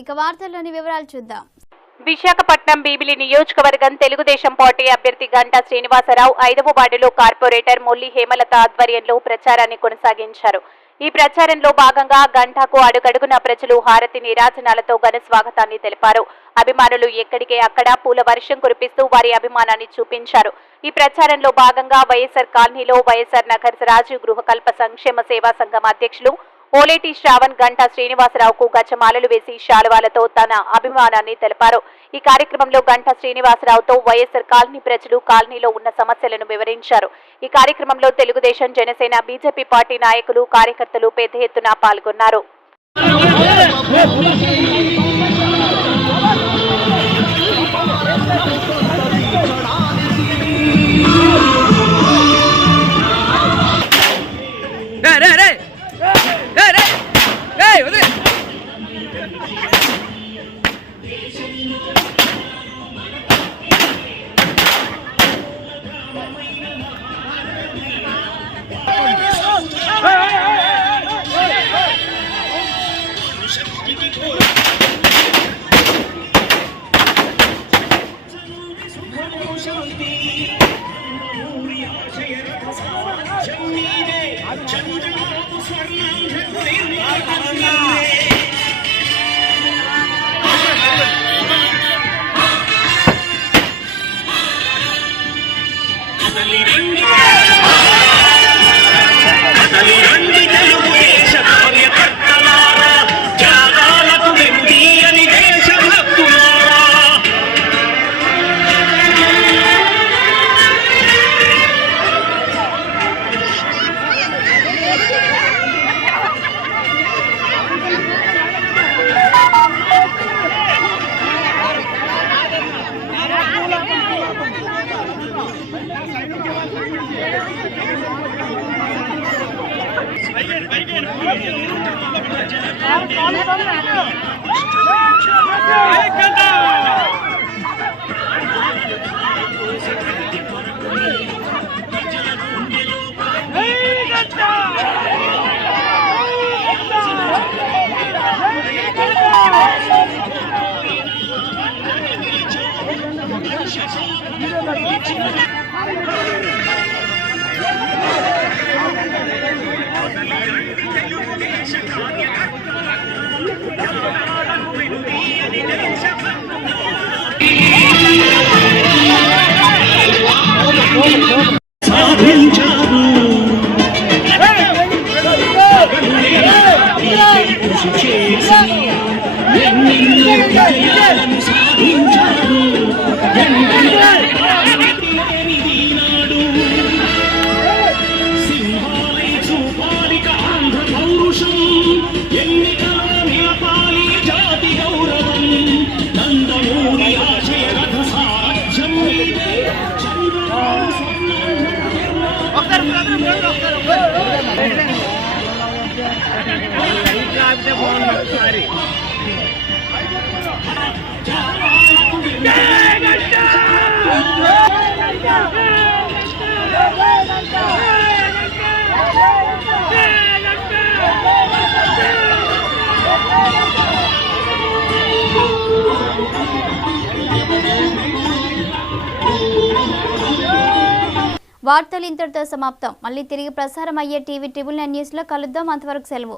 ఇక వార్తల్లోని వివరాలు చూద్దాం. విశాఖపట్నం బీబిలి నియోజకవర్గం తెలుగుదేశం పార్టీ అభ్యర్థి గంటా శ్రీనివాసరావు 5వ వార్డులో కార్పొరేటర్ మొల్లి హేమలత ఆధ్వర్యంలో ప్రచారాన్ని కొనసాగించారు. ఈ ప్రచారంలో భాగంగా గంటాకు అడుగడుగున ప్రజలు హారతి నీరాజనాలతో ఘన స్వాగతాన్ని తెలిపారు. అభిమానులు ఎక్కడికే అక్కడ పూల వర్షం కురిపిస్తూ వారి అభిమానాన్ని చూపించారు. ఈ ప్రచారంలో భాగంగా వైఎస్ఆర్ కాలనీలో వైఎస్ఆర్ నగర్ రాజీవ్ గృహకల్ప సంక్షేమ సేవా సంఘం అధ్యక్షులు ఓలేటి శ్రావణ్ గంటా శ్రీనివాసరావుకు గచ్చమాలలు వేసి శాలువాలతో తన అభిమానాన్ని తెలిపారు. ఈ కార్యక్రమంలో గంటా శ్రీనివాసరావుతో వైఎస్ఆర్ కాలనీ ప్రజలు కాలనీలో ఉన్న సమస్యలను వివరించారు. ఈ కార్యక్రమంలో తెలుగుదేశం, జనసేన, బీజేపీ పార్టీ నాయకులు, కార్యకర్తలు పెద్ద ఎత్తున పాల్గొన్నారు. వార్తలు ఇంతటితో సమాప్తం. మళ్ళీ తిరిగి ప్రసారం అయ్యే టీవీ 9 న్యూస్ లో కలుద్దాం. అంతవరకు సెలవు.